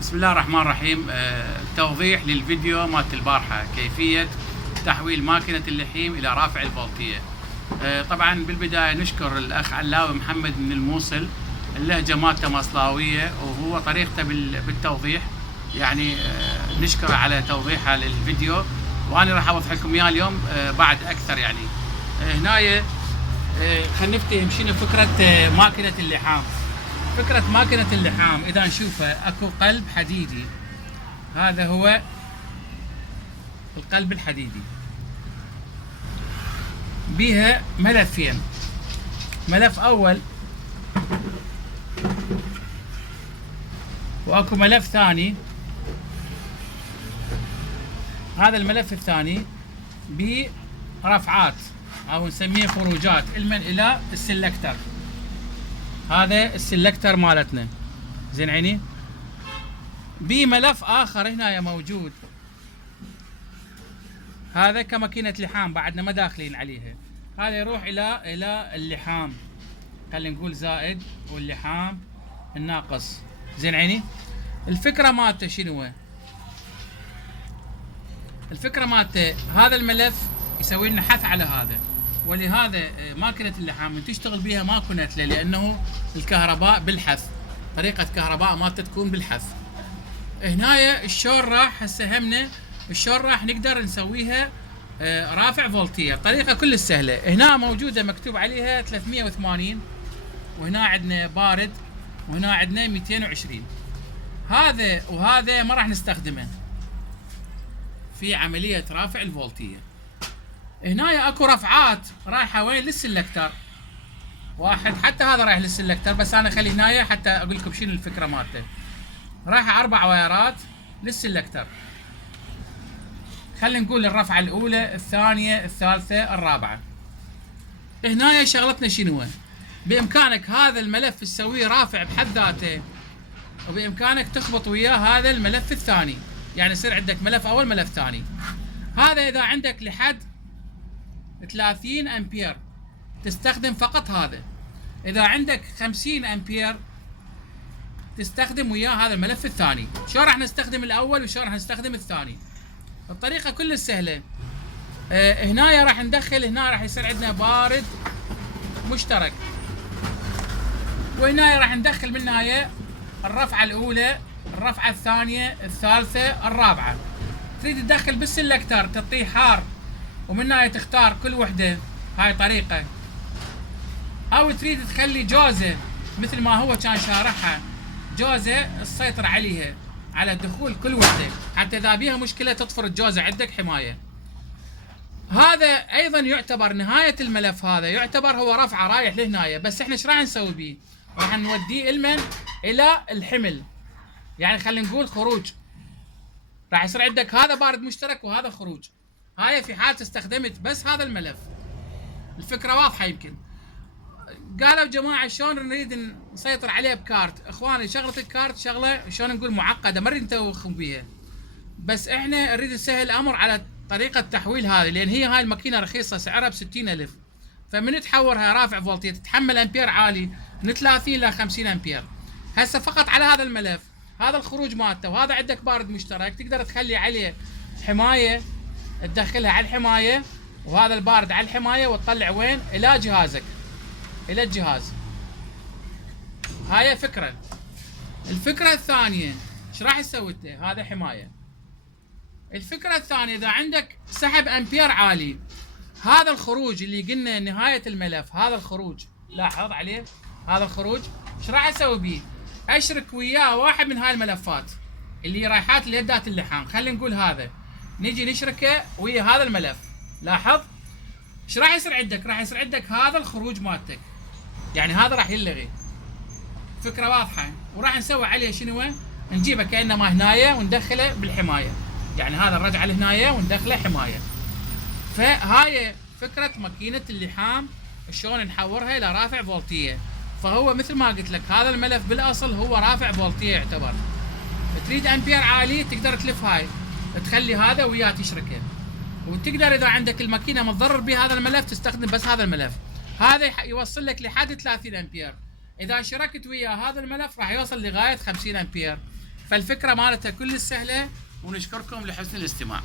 بسم الله الرحمن الرحيم. توضيح للفيديو مالت البارحة كيفية تحويل ماكينة اللحيم إلى رافع الفولتية. طبعا بالبداية نشكر الأخ علاوي محمد من الموصل، اللهجة مالته مصلاوية وهو طريقته بالتوضيح، يعني نشكره على توضيحه للفيديو، وأنا راح أوضح لكم إياه اليوم بعد أكثر. يعني هنايا خلينا نفتهم شنو فكرة ماكينة اللحام. فكرة ماكينة اللحام إذا نشوفها أكو قلب حديدي، هذا هو القلب الحديدي، بيها ملفين، ملف أول وأكو ملف ثاني. هذا الملف الثاني برفعات أو نسميه خروجات المن إلى السلكتر. هذا السلكتر مالتنا، زين عيني. بملف آخر هنا موجود، هذا كماكينة لحام بعدنا ما داخلين عليها. هذا يروح إلى اللحام، خلينا نقول زائد واللحام الناقص، زين عيني. الفكرة مالته شنو؟ الفكرة مالته هذا الملف يسوي لنا حث على هذا، ولهذا ماكينة اللحام من تشتغل بها ماكو نتلة، لأنه الكهرباء بالحث، طريقة كهرباء مالته تكون بالحث. هنايا شلون راح هسه همنا شلون راح نقدر نسويها رافع فولتية؟ طريقة كل سهلة. هنا موجودة مكتوب عليها 380، وهنا عندنا بارد، وهنا عندنا 220. هذا وهذا ما راح نستخدمه في عملية رافع الفولتية. هنا اكو رفعات رايحة وين؟ للسلكتر واحد، حتى هذا رايح للسلكتر، بس انا خلي هنا حتى اقول لكم شنو الفكرة مالته. رايحة 4 وايرات للسلكتر، خلينا نقول الرفعة الأولى، الثانية، الثالثة، الرابعة. هنا شغلتنا شنو؟ بإمكانك هذا الملف تسويه رافع بحد ذاته، وبإمكانك تخبط وياه هذا الملف الثاني، يعني يصير عندك ملف أول ملف ثاني. هذا إذا عندك لحد 30 أمبير تستخدم فقط هذا. إذا عندك 50 أمبير تستخدم وياه هذا الملف الثاني. شو راح نستخدم الأول وشو راح نستخدم الثاني؟ الطريقة كل سهلة. هنا راح ندخل، هنا راح يصير عندنا بارد مشترك، وهنا راح ندخل من هاي الرفعة الأولى، الرفعة الثانية، الثالثة، الرابعة. تريد تدخل بالسلكتر تعطيه حار، ومن هاي تختار كل وحدة، هاي طريقة. أو تريد تخلي جوزة مثل ما هو كان شارحها، جوزة تسيطر عليها على دخول كل وحدة، حتى إذا بيها مشكلة تطفر الجوزة عندك حماية. هذا أيضا يعتبر نهاية الملف، هذا يعتبر هو رفعة رايح لهناية. بس احنا ايش راح نسوي بيه؟ راح نوديه المن إلى الحمل، يعني خلينا نقول خروج. راح يصير عندك هذا بارد مشترك وهذا خروج. هاي في حال استخدمت بس هذا الملف. الفكرة واضحة يمكن. قالوا جماعة شلون نريد نسيطر عليه بكارت؟ اخواني شغلة الكارت شغلة شلون نقول معقدة، ما نريد نتوخم بيها، بس احنا نريد نسهل الامر على طريقة تحويل هذه، لان هي هاي الماكينة رخيصة سعرها ب60,000، فمن تحورها رافع فولتية تتحمل امبير عالي من 30 ل 50 امبير. هسه فقط على هذا الملف، هذا الخروج مالته، وهذا عندك بارد مشترك، تقدر تخلي عليه حماية، تدخلها على الحماية، وهذا البارد على الحماية، وتطلع وين؟ الى جهازك، الى الجهاز. هاي فكرة. الفكرة الثانية ايش راح تسوي انت؟ هذا حماية. الفكرة الثانية اذا عندك سحب امبير عالي، هذا الخروج اللي قلنا نهاية الملف، هذا الخروج لاحظ عليه، هذا الخروج ايش راح اسوي بيه؟ اشرك وياه واحد من هاي الملفات اللي رايحات ليدات اللحام، خلينا نقول هذا، نجي نشركه ويا هذا الملف. لاحظ ايش راح يصير عندك؟ راح يصير عندك هذا الخروج مالتك، يعني هذا راح يلغي. فكرة واضحة. وراح نسوي عليه شنو؟ نجيبه كأنما هنايا وندخله بالحماية، يعني هذا نرجعه لهنايا وندخله حماية. فهاي فكرة ماكينة اللحام، شلون نحورها إلى رافع فولتية. فهو مثل ما قلت لك هذا الملف بالأصل هو رافع فولتية يعتبر. تريد أمبير عالي تقدر تلف هاي، تخلي هذا وياه تشركه، وتقدر إذا عندك الماكينة متضرر بهذا الملف تستخدم بس هذا الملف. هذا يوصل لك لحد 30 أمبير. إذا شركت ويا هذا الملف راح يوصل لغاية 50 أمبير. فالفكره مالتها كل سهله، ونشكركم لحسن الاستماع.